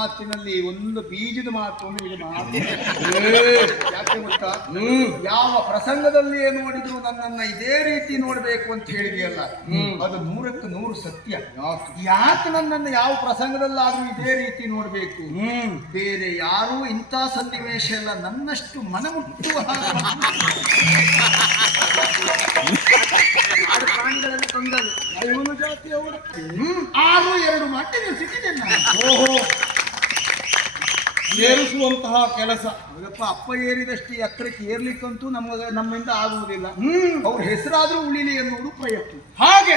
ಮಾತಿನಲ್ಲಿ ಒಂದು ಬೀಜದ ಮಾತು ಅಂದ್ರೆ ಇದು ಮಾತು. ಯಾಕೆ ಗೊತ್ತಾ, ಯಾವ ಪ್ರಸಂಗದಲ್ಲಿಯೇ ನೋಡಿದ್ರು ನನ್ನನ್ನ ಇದೇ ರೀತಿ ನೋಡ್ಬೇಕು ಅಂತ ಹೇಳಿದೆಯಲ್ಲ, ಅದು 100% ಸತ್ಯ. ಯಾಕೆ ನನ್ನನ್ನು ಯಾವ ಪ್ರಸಂಗದಲ್ಲಾದ್ರೂ ಇದೇ ರೀತಿ ನೋಡ್ಬೇಕು? ಬೇರೆ ಯಾರೂ ಇಂಥ ಸನ್ನಿವೇಶ ಎಲ್ಲ ನನ್ನಷ್ಟು ಮನಮುಟ್ಟುವ ಪ್ರಾಣಿಗಳೆಲ್ಲ ತಂದಳು. ಇವನು ಜಾತಿಯವರು 6-2 ಮಟ್ಟಿಗೆ ಸಿಕ್ಕಿದ್ದೇನೆ ನಾನು. ಓಹೋ, ಏರಿಸುವಂತಹ ಕೆಲಸ. ಅಪ್ಪ ಏರಿದಷ್ಟು ಎತ್ತರಕ್ಕೆ ಏರ್ಲಿಕ್ಕಂತೂ ನಮ್ಮಿಂದ ಆಗುವುದಿಲ್ಲ. ಅವ್ರ ಹೆಸರಾದ್ರೂ ಉಳಿಲಿ ಎನ್ನುವುದು ಪ್ರಯತ್ನ. ಹಾಗೆ